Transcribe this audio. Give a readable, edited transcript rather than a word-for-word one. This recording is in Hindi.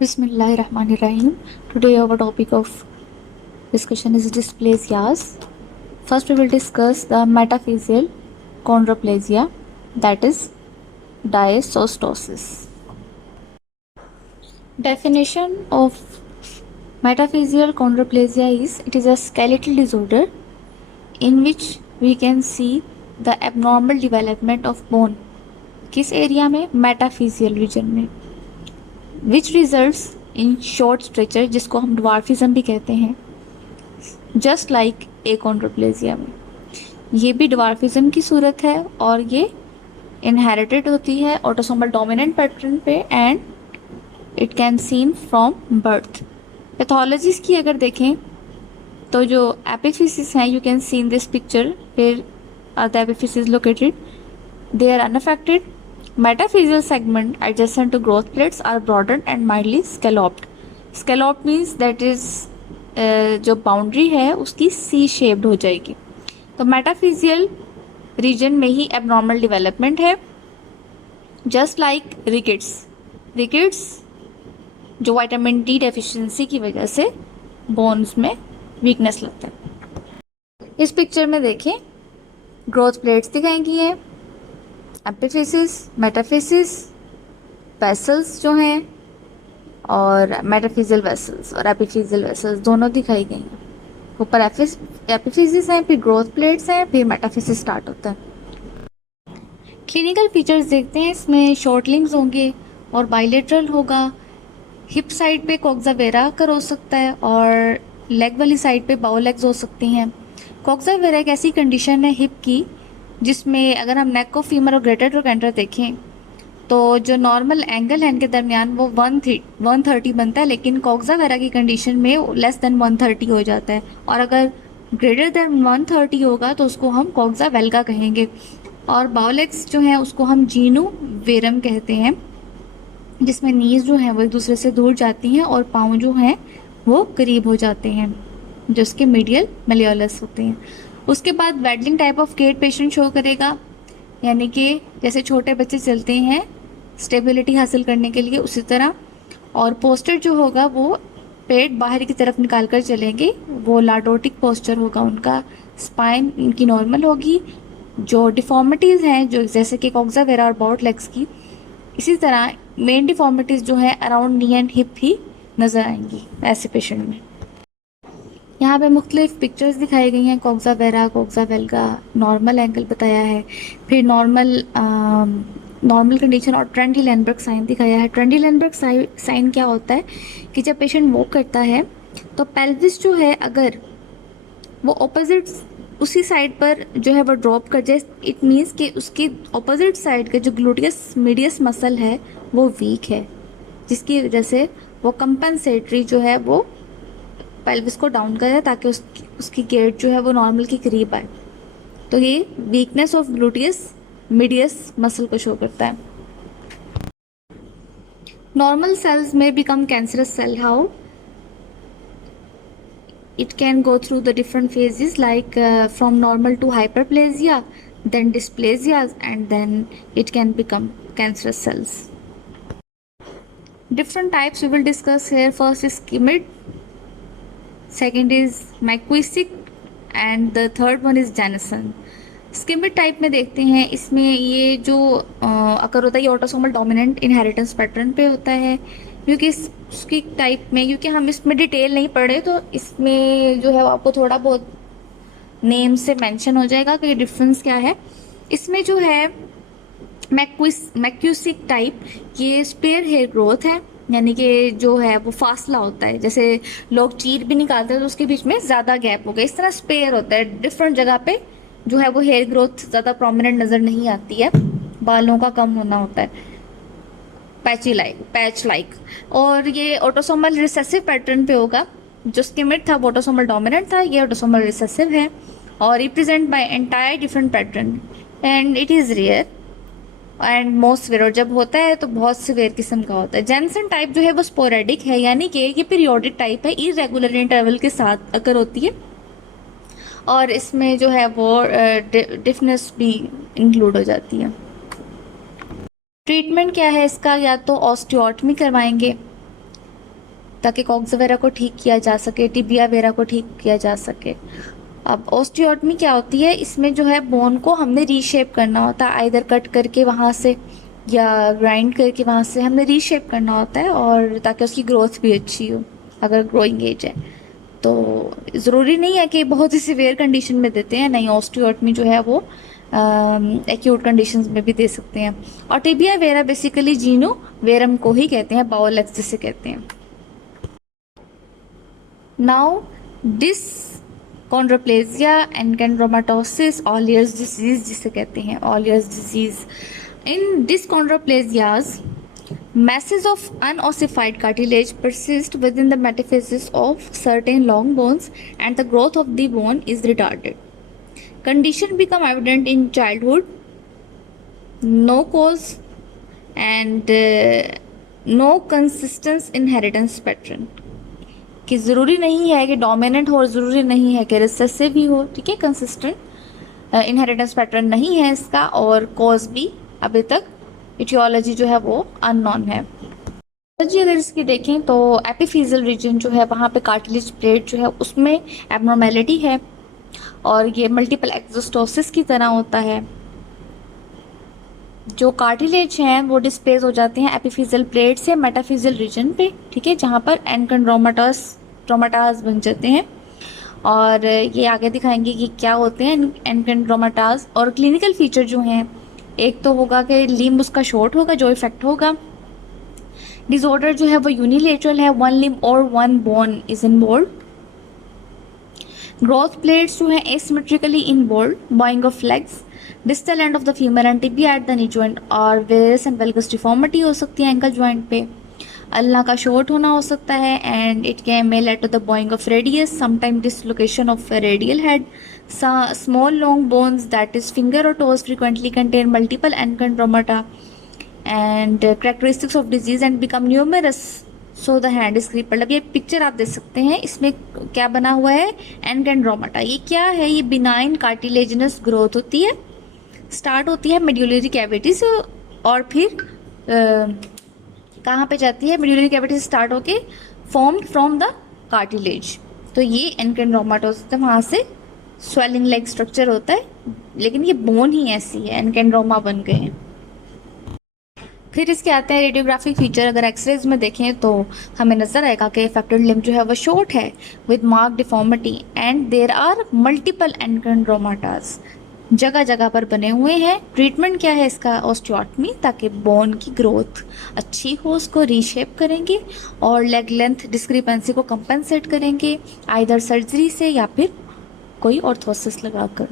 Bismillahirrahmanirrahim. Today our topic of discussion is dysplasias. First we will discuss the metaphyseal chondroplasia, that is dysostosis. Definition of metaphyseal chondroplasia is it is a skeletal disorder in which we can see the abnormal development of bone. किस एरिया में? मेटाफिजियल रीजन में, which results in short stature, जिसको हम ड्वार्फिज्म भी कहते हैं, जस्ट लाइक एकोंड्रोप्लेजिया में। ये भी ड्वार्फिज्म की सूरत है और ये इनहेरिटेड होती है ऑटोसोमल डोमिनेंट पैटर्न पे and it can seen from birth. Pathologies की अगर देखें तो जो एपिफिसिस हैं, you can see in this picture where are the epiphysis located, they are unaffected. Metaphyseal segment adjacent to growth plates are broadened and mildly scalloped. Scalloped means that is जो बाउंड्री है उसकी सी शेप्ड हो जाएगी. तो मेटाफिजियल रीजन में ही एबनॉर्मल डेवलपमेंट है, जस्ट लाइक रिकेट्स जो विटामिन डी डेफिशिएंसी की वजह से बोन्स में वीकनेस लगता है. इस पिक्चर में देखें ग्रोथ प्लेट्स दिखाई गई हैं, एपिफिसिस, मेटाफिसिस, वेसल्स जो हैं और मेटाफिजियल वेसल्स और एपिफिजियल वेसल्स दोनों दिखाई गई हैं. ऊपर एपिफिसिस हैं, फिर ग्रोथ प्लेट्स हैं, फिर मेटाफिसिस स्टार्ट होता है. क्लिनिकल फीचर्स देखते हैं. इसमें शॉर्ट लिम्स होंगे और बाइलेटरल होगा. हिप साइड पे कॉक्सा वेरा कर हो सकता है और लेग वाली साइड पे बाउ लेग्स हो सकती हैं. कॉक्सा वेरा एक ऐसी कंडीशन है हिप की जिसमें अगर हम नेक ऑफ फीमर और ग्रेटर ट्रोकेंटर देखें तो जो नॉर्मल एंगल है इनके दरमियान वो 130 बनता है, लेकिन कॉक्सा वेरा की कंडीशन में लेस देन 130 हो जाता है. और अगर ग्रेटर देन 130 होगा तो उसको हम कॉक्सा वेल्गा कहेंगे. और बाउलेक्स जो है उसको हम जीनू वेरम कहते हैं, जिसमें नीज जो हैं वो एक दूसरे से दूर जाती हैं और पाँव जो हैं वो करीब हो जाते हैं, जो उसके मीडियल मेलियोलस होते हैं. उसके बाद waddling type of gait patient show करेगा, यानी कि जैसे छोटे बच्चे चलते हैं स्टेबिलिटी हासिल करने के लिए उसी तरह. और पोस्टर जो होगा वो पेट बाहर की तरफ निकाल कर चलेंगे, वो लाडोटिक पोस्चर होगा उनका. स्पाइन इनकी नॉर्मल होगी. जो डिफॉर्मिटीज़ हैं जो जैसे कि कॉक्सा वेरा और बाउट लेग्स की, इसी तरह मेन डिफॉर्मिटीज़ जो है अराउंड नी एंड हिप ही नज़र आएंगी ऐसे पेशेंट में. यहाँ पे मुख्तलिफ पिक्चर्स दिखाई गई हैं. Coxa vara, coxa valga, normal angle बताया है, फिर नॉर्मल कंडीशन और ट्रेंडी-लैंडबर्ग साइन दिखाया है. ट्रेंडी-लैंडबर्ग साइन क्या होता है कि जब पेशेंट वॉक करता है तो पेल्विस जो है अगर वो ऑपोजिट उसी साइड पर जो है वो ड्रॉप कर जाए, इट मीन्स कि उसकी ऑपोजिट साइड का जो ग्लूटियस मीडियस मसल है वो वीक है, जिसकी वजह से वो कंपनसेटरी जो है वो पेल्विस को डाउन करे ताकि उसकी गेट जो है वो नॉर्मल के करीब आए. तो ये weakness of gluteus medius muscle को शो करता है. नॉर्मल सेल्स में become cancerous cell. How it can go through the different phases like from normal to hyperplasia, then dysplasia, and then it can become cancerous cells. Different types we will discuss here. First is schimid, second is McQuisick, and the third one is Janssen. Schmid type में देखते हैं, इसमें ये जो अकर होता है ये ऑटोसोमल डोमिनेंट इनहेरिटेंस पैटर्न पे होता है. क्योंकि इसकी टाइप में, क्योंकि हम इसमें डिटेल नहीं पढ़े तो इसमें जो है आपको थोड़ा बहुत नेम से मेंशन हो जाएगा कि डिफरेंस क्या है. इसमें जो है मैक्यूसिक टाइप, ये स्पेयर हेयर ग्रोथ है, यानी कि जो है वो फासला होता है. जैसे लोग चीर भी निकालते हैं तो उसके बीच में ज़्यादा गैप होगा, इस तरह स्पेयर होता है. डिफरेंट जगह पे जो है वो हेयर ग्रोथ ज़्यादा प्रोमिनेंट नज़र नहीं आती है, बालों का कम होना होता है, पैच लाइक. और ये ऑटोसोमल रिसेसिव पैटर्न पे होगा. जो स्किमिड था वो ऑटोसोमल डोमिनेंट था, ये ऑटोसोमल रिसेसिव है और represent by entire different pattern and it is rare and most severe. और जब होता है तो बहुत सिवियर किस्म का होता है. जेनसन टाइप जो है वो स्पोरेडिक है, यानी कि ये पीरियोडिक टाइप है, इरेगुलर इंटरवल के साथ अगर होती है. और इसमें जो है वो डिफनेस भी इंक्लूड हो जाती है. ट्रीटमेंट क्या है इसका? या तो ऑस्टियोटमी करवाएंगे ताकि कॉक्स वगैरह को ठीक किया जा सके, टिबिया वगैरह को ठीक किया जा सके। अब ऑस्टियोटमी क्या होती है, इसमें जो है बोन को हमने रीशेप करना होता है, आइदर कट करके वहाँ से या ग्राइंड करके वहाँ से हमने रीशेप करना होता है, और ताकि उसकी ग्रोथ भी अच्छी हो अगर ग्रोइंग एज है। तो ज़रूरी नहीं है कि बहुत ही सिवियर कंडीशन में देते हैं, नहीं, ऑस्टियोटमी जो है वो एक्यूट कंडीशंस में भी दे सकते हैं। और टिबिया वेरा बेसिकली जीनो वेरम को ही कहते हैं, बाउल लेग्स जिसे कहते हैं। नाउ डिसकॉन्ड्रोप्लेजिया, एनकेंड्रोमाटोसिस, ऑलियर्स डिजीज जिसे कहते हैं, Ollier's disease. In dyschondroplasias, masses of unossified cartilage persist within the metaphysis of certain long bones and the growth of the bone is retarded. Condition become evident in childhood, no cause and no consistent inheritance pattern. कि ज़रूरी नहीं है कि डोमिनेंट हो और ज़रूरी नहीं है कि रिसेसिव ही हो, ठीक है, कंसिस्टेंट इनहेरिटेंस पैटर्न नहीं है इसका, और कॉज भी अभी तक इटियोलॉजी जो है वो अननोन है। जी अगर इसकी देखें तो एपिफिजियल रीजन जो है वहाँ पे कार्टिलेज प्लेट जो है उसमें एबनॉर्मेलिटी है, और ये मल्टीपल एक्सोस्टोसिस की तरह होता है। जो कार्टिलेज हैं वो डिस्प्लेस हो जाते हैं एपिफिजियल प्लेट से मेटाफिजियल रीजन पे, ठीक है, जहाँ पर एनकंड्रोमाटास बन जाते हैं। और ये आगे दिखाएंगे कि क्या होते हैं एनकंड्रोमाटास। और क्लिनिकल फीचर जो हैं, एक तो होगा कि लिम्ब उसका शॉर्ट होगा, जो इफेक्ट होगा। डिसऑर्डर जो है वो यूनिलेटरल है, वन लिम्ब और one bone is involve. Growth plates जो है asymmetrically involve, bowing of legs, distal end of the femur and tibia at the knee joint, और वेरियस एंड वेल्गस डिफॉर्मिटी हो सकती है एंकल जॉइंट पे। अल्ना का शॉर्ट होना हो सकता है, and it can may lead to the bowing of radius, sometime dislocation of radial head. Small long bones, that is finger or toes, frequently contain multiple enchondromata and characteristics of disease and become numerous, so the hand is crippled। अब ये पिक्चर आप देख सकते हैं, इसमें क्या बना हुआ है, एनकेंड्रोमाटा। ये क्या है, ये बिनाइन कार्टिलेजिनस ग्रोथ होती है, स्टार्ट होती है मेड्यूलरी कैविटी से, और फिर कहाँ पे जाती है, मेड्यूलरी कैविटी से स्टार्ट होके फॉर्म्ड फ्रॉम द कार्टिलेज। तो ये एनकेंड्रोमाटोस वहाँ से स्वेलिंग लाइक स्ट्रक्चर होता है, लेकिन ये बोन ही ऐसी है, एनकेंड्रोमा बन गए हैं। फिर इसके आते हैं रेडियोग्राफिक फीचर। अगर एक्सरेज में देखें तो हमें नजर आएगा कि अफेक्टेड लिम्ब जो है वो शॉर्ट है with marked deformity, and there are multiple enchondromatosis, जगह जगह पर बने हुए हैं। ट्रीटमेंट क्या है इसका, ऑस्टियोटमी, ताकि बोन की ग्रोथ अच्छी हो, उसको रीशेप करेंगे, और लेग लेंथ डिस्क्रिपेंसी को कंपनसेट करेंगे आइदर सर्जरी से या फिर कोई ऑर्थोसिस लगाकर।